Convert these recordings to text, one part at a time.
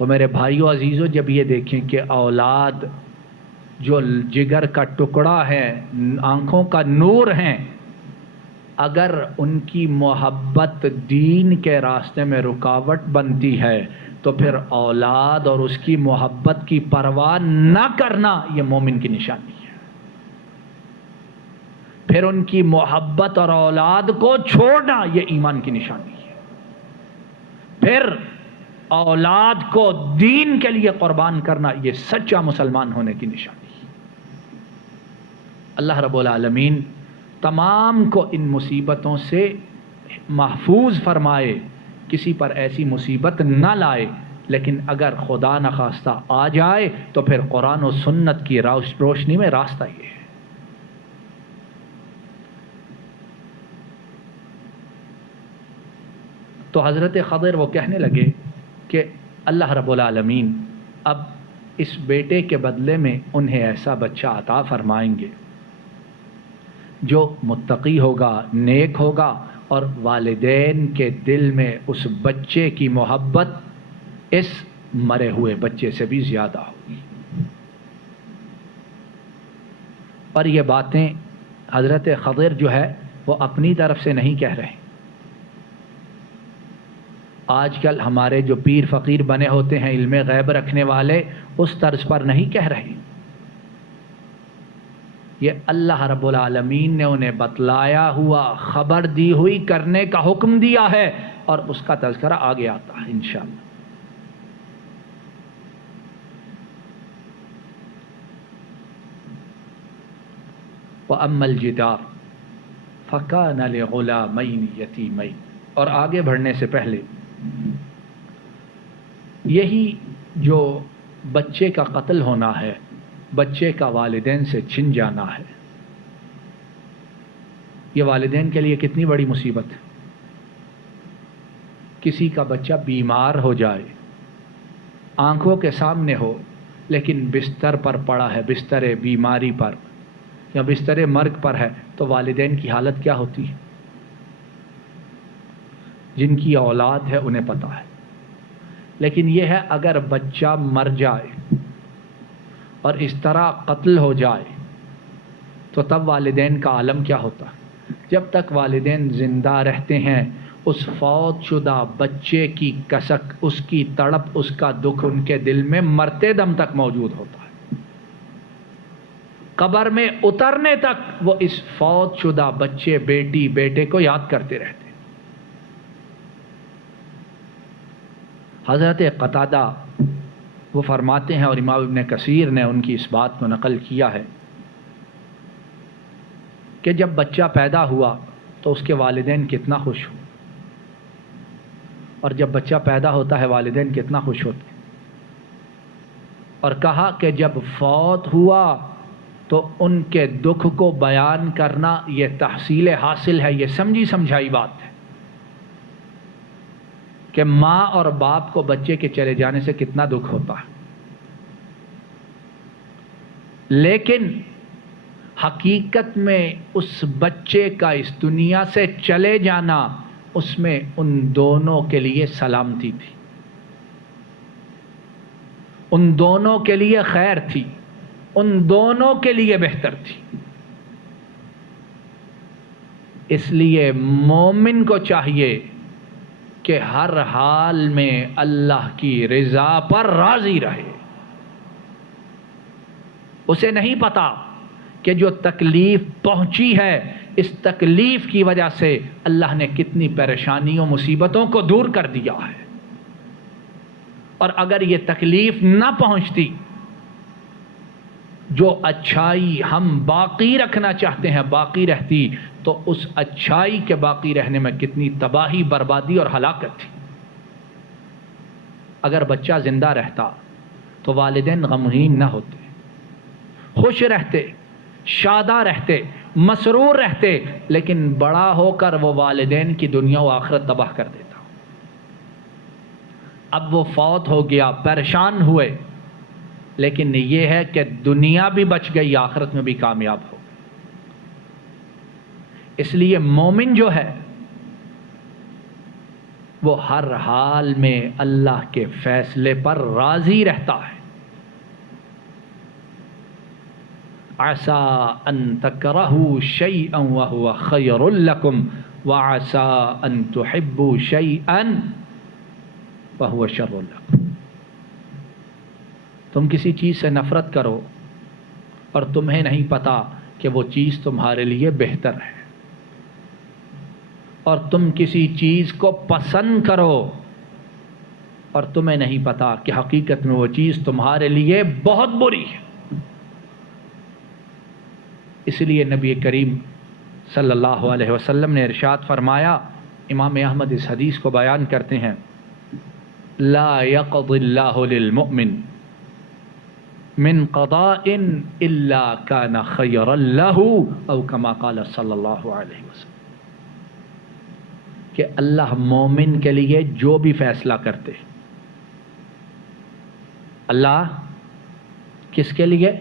تو میرے بھائیو عزیزو، جب یہ دیکھیں کہ اولاد جو جگر کا ٹکڑا ہے، آنکھوں کا نور ہیں، اگر ان کی محبت دین کے راستے میں رکاوٹ بنتی ہے تو پھر اولاد اور اس کی محبت کی پرواہ نہ کرنا یہ مومن کی نشانی ہے۔ پھر ان کی محبت اور اولاد کو چھوڑنا یہ ایمان کی نشانی ہے۔ پھر اولاد کو دین کے لیے قربان کرنا یہ سچا مسلمان ہونے کی نشانی ہے۔ اللہ رب العالمین تمام کو ان مصیبتوں سے محفوظ فرمائے، کسی پر ایسی مصیبت نہ لائے، لیکن اگر خدا نخواستہ آ جائے تو پھر قرآن و سنت کی روشنی میں راستہ یہ ہے۔ تو حضرت خضر وہ کہنے لگے کہ اللہ رب العالمین اب اس بیٹے کے بدلے میں انہیں ایسا بچہ عطا فرمائیں گے جو متقی ہوگا، نیک ہوگا، اور والدین کے دل میں اس بچے کی محبت اس مرے ہوئے بچے سے بھی زیادہ ہوگی۔ اور یہ باتیں حضرت خضر جو ہے وہ اپنی طرف سے نہیں کہہ رہے۔ آج کل ہمارے جو پیر فقیر بنے ہوتے ہیں، علم غیب رکھنے والے، اس طرز پر نہیں کہہ رہے۔ یہ اللہ رب العالمین نے انہیں بتلایا ہوا، خبر دی ہوئی کرنے کا حکم دیا ہے، اور اس کا تذکرہ آگے آتا ہے انشاءاللہ۔ وَأَمَّا الْجِدَارُ فَكَانَ لِغُلَامَيْنِ يَتِيمَيْنِ، اور آگے بڑھنے سے پہلے یہی جو بچے کا قتل ہونا ہے، بچے کا والدین سے چھن جانا ہے، یہ والدین کے لیے کتنی بڑی مصیبت ہے۔ کسی کا بچہ بیمار ہو جائے، آنکھوں کے سامنے ہو، لیکن بستر پر پڑا ہے، بستر بیماری پر یا بستر مرگ پر ہے، تو والدین کی حالت کیا ہوتی ہے؟ جن کی اولاد ہے انہیں پتہ ہے۔ لیکن یہ ہے اگر بچہ مر جائے اور اس طرح قتل ہو جائے تو تب والدین کا عالم کیا ہوتا ہے؟ جب تک والدین زندہ رہتے ہیں، اس فوت شدہ بچے کی کسک، اس کی تڑپ، اس کا دکھ ان کے دل میں مرتے دم تک موجود ہوتا ہے۔ قبر میں اترنے تک وہ اس فوت شدہ بچے، بیٹی، بیٹے کو یاد کرتے رہتے ہیں۔ حضرت قتادہ وہ فرماتے ہیں، اور امام ابن کثیر نے ان کی اس بات کو نقل کیا ہے، کہ جب بچہ پیدا ہوا تو اس کے والدین کتنا خوش ہوئے، اور جب بچہ پیدا ہوتا ہے والدین کتنا خوش ہوتے ہیں۔ اور کہا کہ جب فوت ہوا تو ان کے دکھ کو بیان کرنا یہ تحصیل حاصل ہے، یہ سمجھی سمجھائی بات ہے کہ ماں اور باپ کو بچے کے چلے جانے سے کتنا دکھ ہوتا ہے، لیکن حقیقت میں اس بچے کا اس دنیا سے چلے جانا، اس میں ان دونوں کے لیے سلامتی تھی، ان دونوں کے لیے خیر تھی، ان دونوں کے لیے بہتر تھی۔ اس لیے مومن کو چاہیے کہ ہر حال میں اللہ کی رضا پر راضی رہے۔ اسے نہیں پتا کہ جو تکلیف پہنچی ہے، اس تکلیف کی وجہ سے اللہ نے کتنی پریشانیوں، مصیبتوں کو دور کر دیا ہے، اور اگر یہ تکلیف نہ پہنچتی، جو اچھائی ہم باقی رکھنا چاہتے ہیں باقی رہتی، تو اس اچھائی کے باقی رہنے میں کتنی تباہی، بربادی اور ہلاکت تھی۔ اگر بچہ زندہ رہتا تو والدین غمگین نہ ہوتے، خوش رہتے، شادہ رہتے، مسرور رہتے، لیکن بڑا ہو کر وہ والدین کی دنیا و آخرت تباہ کر دیتا۔ اب وہ فوت ہو گیا، پریشان ہوئے، لیکن یہ ہے کہ دنیا بھی بچ گئی، آخرت میں بھی کامیاب ہو۔ اس لیے مومن جو ہے وہ ہر حال میں اللہ کے فیصلے پر راضی رہتا ہے. عَسَىٰ أَن تَكْرَهُوا شَيْئًا وَهُوَ خَيْرٌ لَكُمْ وَعَسَىٰ أَن تُحِبُّوا شَيْئًا وَهُوَ شَرٌّ لَكُمْ. تم کسی چیز سے نفرت کرو اور تمہیں نہیں پتا کہ وہ چیز تمہارے لیے بہتر ہے، اور تم کسی چیز کو پسند کرو اور تمہیں نہیں پتا کہ حقیقت میں وہ چیز تمہارے لیے بہت بری ہے. اس لیے نبی کریم صلی اللہ علیہ وسلم نے ارشاد فرمایا، امام احمد اس حدیث کو بیان کرتے ہیں، لا يقضي اللہ للمؤمن من قضاء الا كان خيرا له او كما قال صلی اللہ علیہ وسلم، کہ اللہ مومن کے لیے جو بھی فیصلہ کرتے، اللہ کس کے لیے؟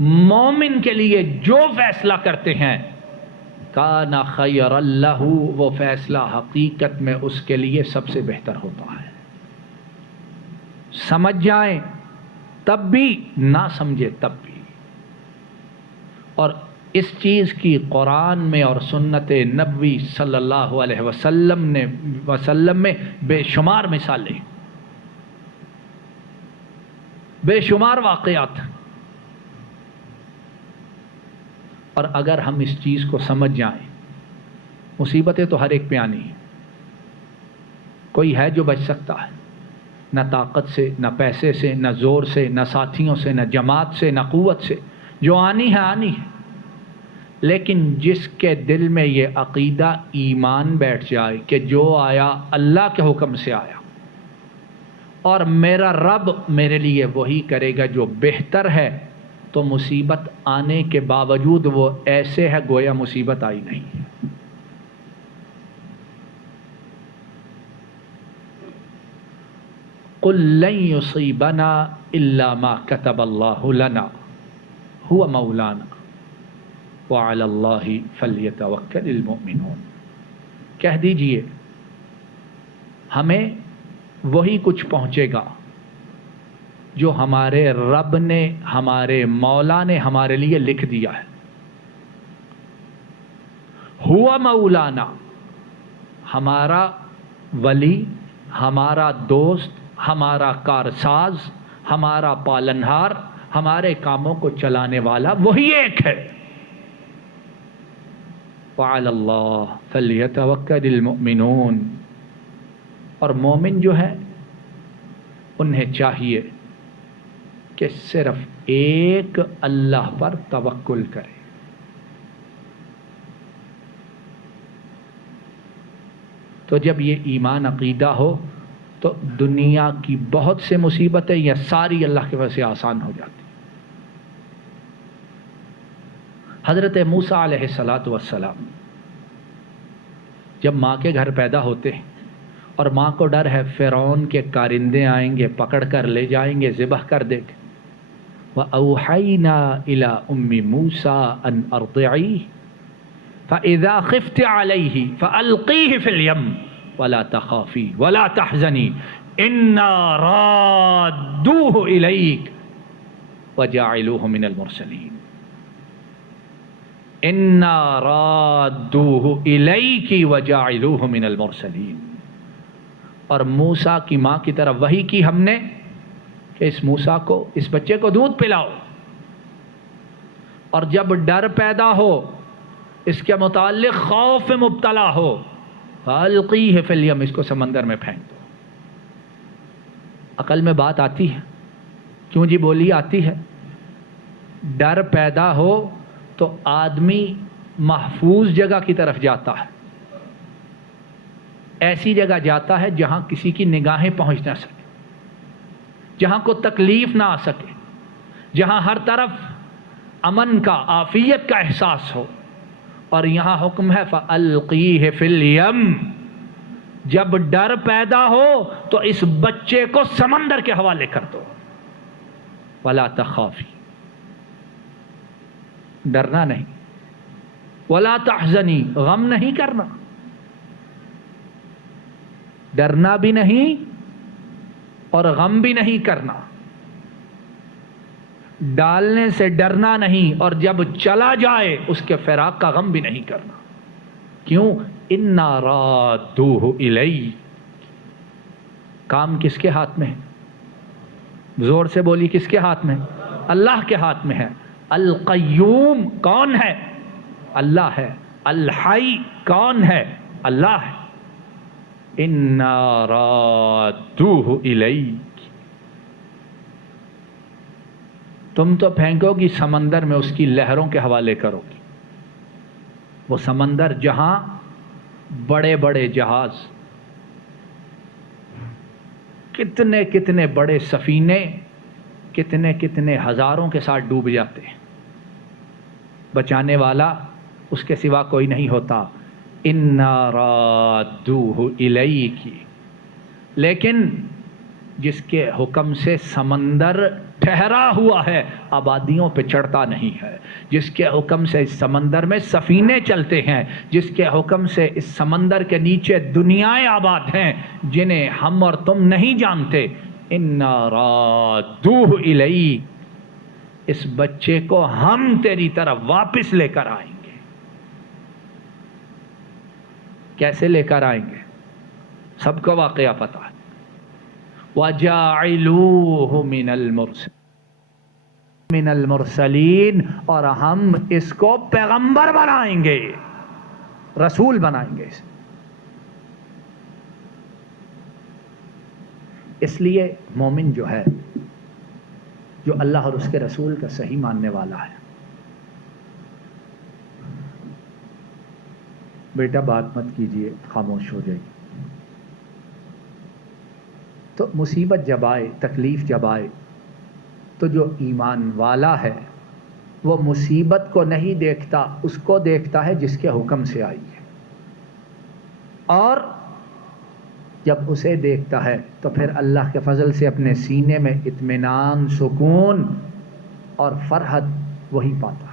مومن کے لیے جو فیصلہ کرتے ہیں، کان خیر لہ، وہ فیصلہ حقیقت میں اس کے لیے سب سے بہتر ہوتا ہے. سمجھ جائیں تب بھی، نہ سمجھے تب بھی. اور اس چیز کی قرآن میں اور سنت نبوی صلی اللہ علیہ وسلم میں بے شمار مثالیں، بے شمار واقعات. اور اگر ہم اس چیز کو سمجھ جائیں، مصیبتیں تو ہر ایک پہ آنی ہیں. کوئی ہے جو بچ سکتا ہے؟ نہ طاقت سے، نہ پیسے سے، نہ زور سے، نہ ساتھیوں سے، نہ جماعت سے، نہ قوت سے. جو آنی ہے آنی ہے. لیکن جس کے دل میں یہ عقیدہ ایمان بیٹھ جائے کہ جو آیا اللہ کے حکم سے آیا اور میرا رب میرے لیے وہی کرے گا جو بہتر ہے، تو مصیبت آنے کے باوجود وہ ایسے ہے گویا مصیبت آئی نہیں ہے. قُل لَن يُصِيبَنَا إِلَّا مَا كَتَبَ اللَّهُ لَنَا هُوَ مَوْلَانَا وَعَلَى اللَّهِ فَلْيَتَوَكَّلِ الْمُؤْمِنُونَ. کہہ دیجئے ہمیں وہی کچھ پہنچے گا جو ہمارے رب نے، ہمارے مولا نے ہمارے لیے لکھ دیا ہے. ہوا مولانا، ہمارا ولی، ہمارا دوست، ہمارا کارساز، ہمارا پالنہار، ہمارے کاموں کو چلانے والا وہی ایک ہے. وَعَلَى اللَّهِ فَلْيَتَوَكَّلِ الْمُؤْمِنُونَ. اور مومن جو ہے انہیں چاہیے کہ صرف ایک اللہ پر توکل کرے. تو جب یہ ایمان عقیدہ ہو تو دنیا کی بہت سے مصیبتیں یا ساری اللہ کی وجہ سے آسان ہو جاتی. حضرت موسیٰ علیہ السلام جب ماں کے گھر پیدا ہوتے ہیں اور ماں کو ڈر ہے فرعون کے کارندے آئیں گے، پکڑ کر لے جائیں گے، ذبح کر دیں گے. وَأَوْحَيْنَا إِلَىٰ أُمِّ مُوسَىٰ أَنْ أَرْضِعِيهِ فَإِذَا خِفْتِ عَلَيْهِ فَأَلْقِيهِ فِي الْيَمِّ وَلَا تَخَافِي وَلَا تَحْزَنِي إِنَّا رَادُّوهُ إِلَيْكِ وَجَاعِلُوهُ مِنَ الْمُرْسَلِينَ. إِنَّا رَادُّوهُ إِلَيْكِ وَجَاعِلُوهُ مِنَ الْمُرْسَلِينَ. اور موسیٰ کی ماں کی طرف وحی کی ہم نے کہ اس موسیٰ کو، اس بچے کو دودھ پلاؤ، اور جب ڈر پیدا ہو، اس کے متعلق خوف میں مبتلا ہو، فَأَلْقِيهِ فِي الْيَمِّ، اس کو سمندر میں پھینک دو. عقل میں بات آتی ہے؟ کیوں جی بولی آتی ہے. ڈر پیدا ہو تو آدمی محفوظ جگہ کی طرف جاتا ہے، ایسی جگہ جاتا ہے جہاں کسی کی نگاہیں پہنچ نہ سکے، جہاں کو تکلیف نہ آ سکے، جہاں ہر طرف امن کا، عافیت کا احساس ہو. اور یہاں حکم ہے فَأَلْقِيهِ فِي الْيَمِّ. جب ڈر پیدا ہو تو اس بچے کو سمندر کے حوالے کر دو. وَلَا تَخَافِي، ڈرنا نہیں. وَلَا تَحْزَنِي، غم نہیں کرنا. ڈرنا بھی نہیں اور غم بھی نہیں کرنا، ڈالنے سے ڈرنا نہیں اور جب چلا جائے اس کے فراق کا غم بھی نہیں کرنا۔ کیوں؟ انا رادوہ الیہ، کام کس کے ہاتھ میں ہے؟ زور سے بولی، کس کے ہاتھ میں؟ اللہ کے ہاتھ میں ہے۔ القیوم کون ہے؟ اللہ ہے۔ الحی کون ہے؟ اللہ ہے۔ انا رادوہ الیک، تم تو پھینکو گی سمندر میں، اس کی لہروں کے حوالے کرو گی۔ وہ سمندر جہاں بڑے بڑے جہاز، کتنے کتنے بڑے سفینے، کتنے کتنے ہزاروں کے ساتھ ڈوب جاتے ہیں، بچانے والا اس کے سوا کوئی نہیں ہوتا۔ انا رادوہ الیک، لیکن جس کے حکم سے سمندر ٹھہرا ہوا ہے، آبادیوں پہ چڑھتا نہیں ہے، جس کے حکم سے اس سمندر میں سفینے چلتے ہیں، جس کے حکم سے اس سمندر کے نیچے دنیائیں آباد ہیں جنہیں ہم اور تم نہیں جانتے۔ انا رادوہ الیک، اس بچے کو ہم تیری طرف واپس لے کر آئیں گے۔ کیسے لے کر آئیں گے؟ سب کو واقعہ پتہ ہے۔ وَجَاعِلُوهُ مِنَ الْمُرْسَلِينَ، اور ہم اس کو پیغمبر بنائیں گے، رسول بنائیں گے اسے۔ اس لیے مومن جو ہے، جو اللہ اور اس کے رسول کا صحیح ماننے والا ہے، بیٹا بات مت کیجئے، خاموش ہو جائے گی۔ تو مصیبت جب آئے، تکلیف جب آئے، تو جو ایمان والا ہے وہ مصیبت کو نہیں دیکھتا، اس کو دیکھتا ہے جس کے حکم سے آئی ہے، اور جب اسے دیکھتا ہے تو پھر اللہ کے فضل سے اپنے سینے میں اطمینان، سکون اور فرحت وہی پاتا ہے۔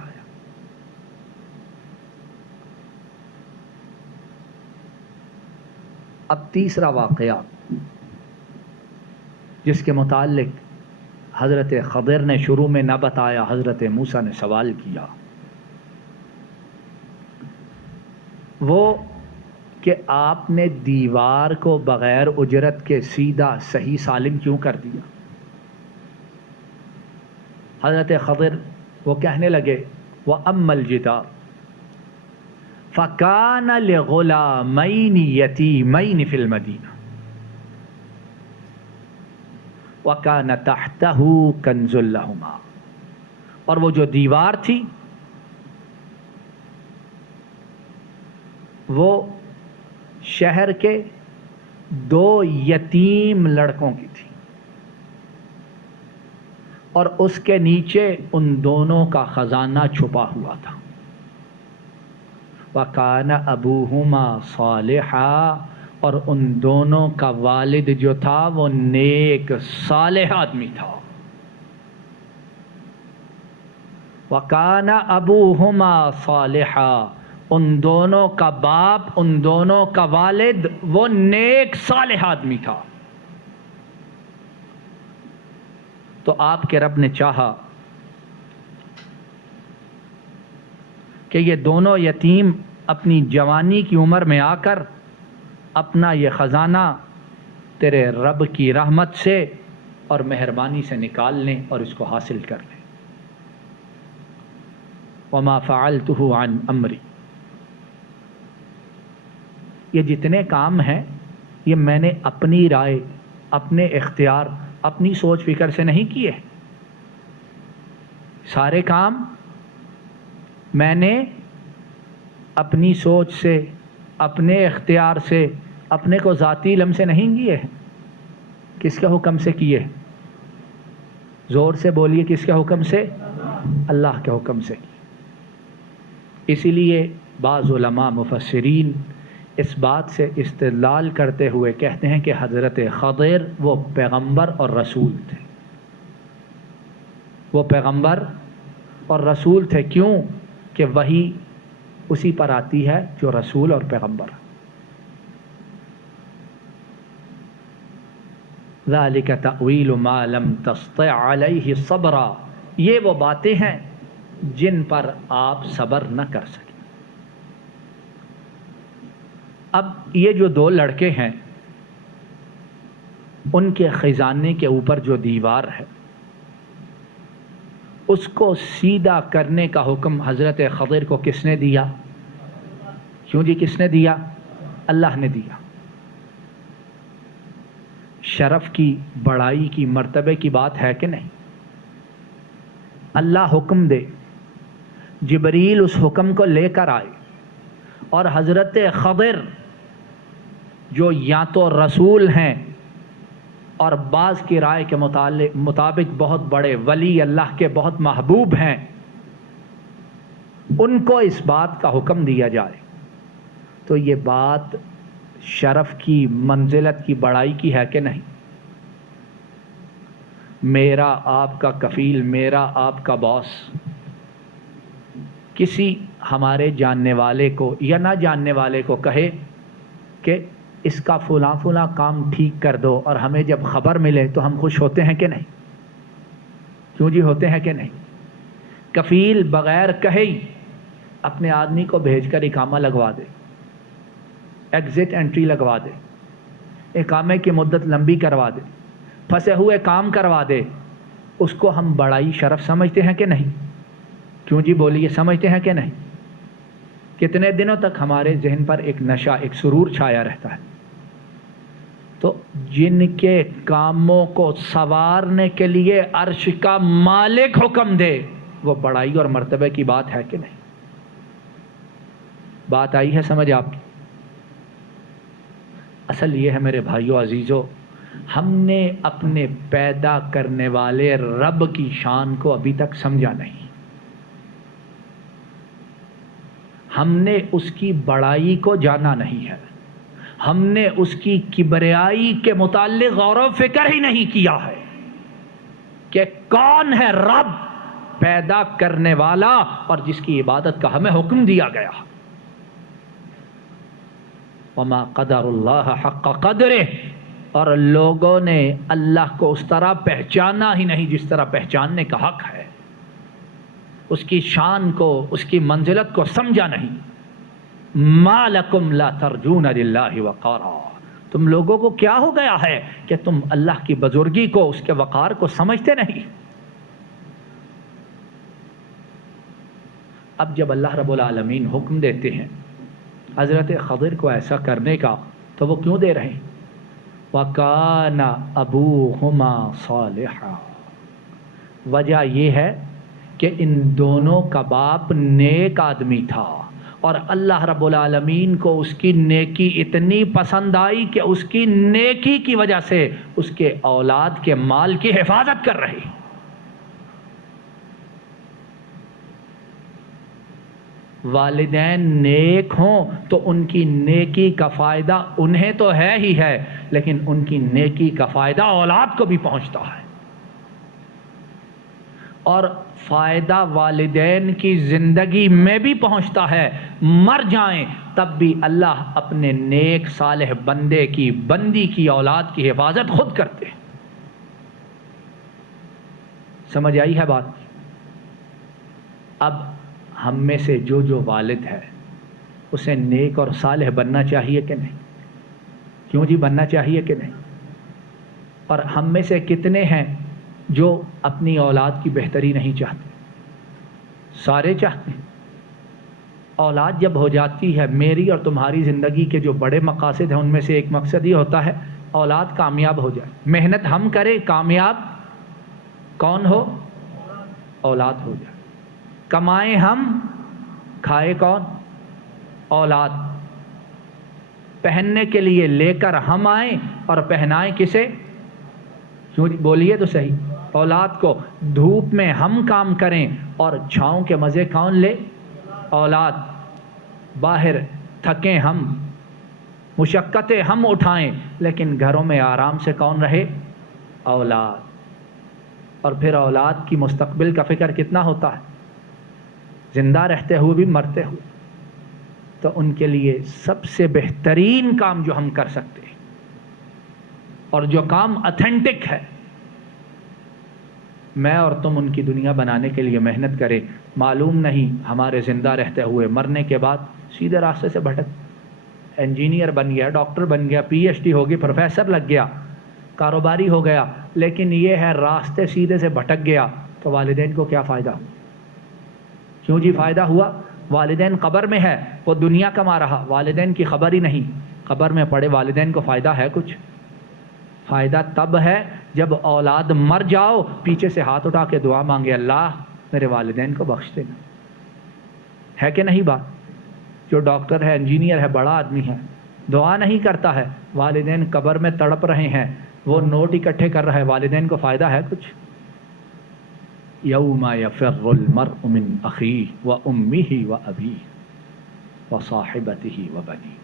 اب تیسرا واقعہ جس کے متعلق حضرت خضر نے شروع میں نہ بتایا، حضرت موسیٰ نے سوال کیا، وہ کہ آپ نے دیوار کو بغیر اجرت کے سیدھا صحیح سالم کیوں کر دیا؟ حضرت خضر وہ کہنے لگے، وَأَمَّا الْجِدَارُ فَكَانَ لِغُلَامَيْنِ يَتِيمَيْنِ فِي الْمَدِينَةِ وَكَانَ تَحْتَهُ كَنْزٌ لَهُمَا، اور وہ جو دیوار تھی وہ شہر کے دو یتیم لڑکوں کی تھی، اور اس کے نیچے ان دونوں کا خزانہ چھپا ہوا تھا۔ وَكَانَ أَبُوهُمَا صَالِحًا، اور ان دونوں کا والد جو تھا وہ نیک صالح آدمی تھا۔ وَكَانَ أَبُوهُمَا صَالِحًا، ان دونوں کا باپ، ان دونوں کا والد وہ نیک صالح آدمی تھا۔ تو آپ کے رب نے چاہا کہ یہ دونوں یتیم اپنی جوانی کی عمر میں آ کر اپنا یہ خزانہ تیرے رب کی رحمت سے اور مہربانی سے نکال لیں اور اس کو حاصل کر لیں۔ وَمَا فَعَلْتُهُ عَنْ أَمْرِي، یہ جتنے کام ہیں یہ میں نے اپنی رائے، اپنے اختیار، اپنی سوچ فکر سے نہیں کیے، سارے کام میں نے اپنی سوچ سے، اپنے اختیار سے، اپنے کو ذاتی علم سے نہیں کیے۔ کس کے حکم سے کیے؟ زور سے بولیے، کس کے حکم سے؟ اللہ کے حکم سے۔ اسی لیے بعض علماء مفسرین اس بات سے استدلال کرتے ہوئے کہتے ہیں کہ حضرت خضر وہ پیغمبر اور رسول تھے، وہ پیغمبر اور رسول تھے۔ کیوں؟ کہ وحی اسی پر آتی ہے جو رسول اور پیغمبر۔ ذالک تأویل ما لم تستطع علیہ صبرا، یہ وہ باتیں ہیں جن پر آپ صبر نہ کر سکیں۔ اب یہ جو دو لڑکے ہیں، ان کے خزانے کے اوپر جو دیوار ہے اس کو سیدھا کرنے کا حکم حضرت خضر کو کس نے دیا؟ کیوں جی کس نے دیا؟ اللہ نے دیا۔ شرف کی، بڑائی کی، مرتبے کی بات ہے کہ نہیں؟ اللہ حکم دے، جبریل اس حکم کو لے کر آئے، اور حضرت خضر جو یا تو رسول ہیں اور بعض کی رائے کے مطابق بہت بڑے ولی اللہ کے بہت محبوب ہیں، ان کو اس بات کا حکم دیا جائے تو یہ بات شرف کی، منزلت کی، بڑائی کی ہے کہ نہیں؟ میرا آپ کا کفیل، میرا آپ کا باس کسی ہمارے جاننے والے کو یا نہ جاننے والے کو کہے کہ اس کا فلاں فلاں کام ٹھیک کر دو، اور ہمیں جب خبر ملے تو ہم خوش ہوتے ہیں کہ نہیں؟ کیوں جی ہوتے ہیں کہ نہیں؟ کفیل بغیر کہے ہی اپنے آدمی کو بھیج کر اقامہ لگوا دے، ایگزٹ انٹری لگوا دے، اقامے کی مدت لمبی کروا دے، پھنسے ہوئے کام کروا دے، اس کو ہم بڑائی، شرف سمجھتے ہیں کہ نہیں؟ کیوں جی بولیے، سمجھتے ہیں کہ نہیں؟ کتنے دنوں تک ہمارے ذہن پر ایک نشہ، ایک سرور چھایا رہتا ہے۔ تو جن کے کاموں کو سنوارنے کے لیے عرش کا مالک حکم دے، وہ بڑائی اور مرتبے کی بات ہے کہ نہیں؟ بات آئی ہے سمجھ آپ کی؟ اصل یہ ہے میرے بھائیو عزیزو، ہم نے اپنے پیدا کرنے والے رب کی شان کو ابھی تک سمجھا نہیں، ہم نے اس کی بڑائی کو جانا نہیں ہے، ہم نے اس کی کبریائی کے متعلق غور و فکر ہی نہیں کیا ہے کہ کون ہے رب پیدا کرنے والا اور جس کی عبادت کا ہمیں حکم دیا گیا۔ وما قدر اللہ حق قدرہ، اور لوگوں نے اللہ کو اس طرح پہچانا ہی نہیں جس طرح پہچاننے کا حق ہے، اس کی شان کو، اس کی منزلت کو سمجھا نہیں۔ ما لکم لا ترجون للہ وقارا، تم لوگوں کو کیا ہو گیا ہے کہ تم اللہ کی بزرگی کو، اس کے وقار کو سمجھتے نہیں؟ اب جب اللہ رب العالمین حکم دیتے ہیں حضرت خضر کو ایسا کرنے کا، تو وہ کیوں دے رہے ہیں؟ وَكَانَ أَبُوهُمَا صَالِحًا، وجہ یہ ہے کہ ان دونوں کا باپ نیک آدمی تھا، اور اللہ رب العالمین کو اس کی نیکی اتنی پسند آئی کہ اس کی نیکی کی وجہ سے اس کے اولاد کے مال کی حفاظت کر رہی۔ والدین نیک ہوں تو ان کی نیکی کا فائدہ انہیں تو ہے ہی ہے، لیکن ان کی نیکی کا فائدہ اولاد کو بھی پہنچتا ہے، اور فائدہ والدین کی زندگی میں بھی پہنچتا ہے، مر جائیں تب بھی اللہ اپنے نیک صالح بندے کی، بندی کی اولاد کی حفاظت خود کرتے ہیں۔ سمجھ آئی ہے بات؟ اب ہم میں سے جو والد ہے اسے نیک اور صالح بننا چاہیے کہ نہیں؟ کیوں جی بننا چاہیے کہ نہیں؟ اور ہم میں سے کتنے ہیں جو اپنی اولاد کی بہتری نہیں چاہتے؟ سارے چاہتے ہیں۔ اولاد جب ہو جاتی ہے، میری اور تمہاری زندگی کے جو بڑے مقاصد ہیں ان میں سے ایک مقصد یہ ہوتا ہے اولاد کامیاب ہو جائے، محنت ہم کریں، کامیاب کون ہو؟ اولاد ہو جائے، کمائیں ہم، کھائے کون؟ اولاد، پہننے کے لیے لے کر ہم آئیں اور پہنائیں کسے؟ کیوں بولیے تو صحیح، اولاد کو۔ دھوپ میں ہم کام کریں اور چھاؤں کے مزے کون لے؟ اولاد۔ باہر تھکیں ہم، مشقتیں ہم اٹھائیں، لیکن گھروں میں آرام سے کون رہے؟ اولاد۔ اور پھر اولاد کی مستقبل کا فکر کتنا ہوتا ہے، زندہ رہتے ہوئے بھی، مرتے ہوئے۔ تو ان کے لیے سب سے بہترین کام جو ہم کر سکتے ہیں اور جو کام اتھینٹک ہے، میں اور تم ان کی دنیا بنانے کے لیے محنت کریں، معلوم نہیں ہمارے زندہ رہتے ہوئے مرنے کے بعد سیدھے راستے سے بھٹک، انجینئر بن گیا، ڈاکٹر بن گیا، پی ایچ ڈی ہوگی، پروفیسر لگ گیا، کاروباری ہو گیا، لیکن یہ ہے راستے سیدھے سے بھٹک گیا، تو والدین کو کیا فائدہ؟ کیوں جی فائدہ ہوا؟ والدین قبر میں ہے، وہ دنیا کما رہا، والدین کی خبر ہی نہیں، قبر میں پڑے والدین کو فائدہ ہے کچھ؟ فائدہ تب ہے جب اولاد مر جاؤ پیچھے سے ہاتھ اٹھا کے دعا مانگے، اللہ میرے والدین کو بخش دینا، ہے کہ نہیں بات؟ جو ڈاکٹر ہے، انجینئر ہے، بڑا آدمی ہے، دعا نہیں کرتا ہے، والدین قبر میں تڑپ رہے ہیں، وہ نوٹ اکٹھے کر رہا ہے، والدین کو فائدہ ہے کچھ؟ یوم یفر المرء من اخیہ وامہ وابیہ وصاحبتہ وبنیہ،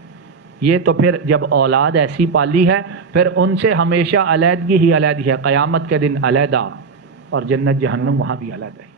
یہ تو پھر جب اولاد ایسی پالی ہے پھر ان سے ہمیشہ علیحدگی ہی علیحدگی ہے، قیامت کے دن علیحدہ، اور جنت جہنم وہاں بھی علیحدہ ہے۔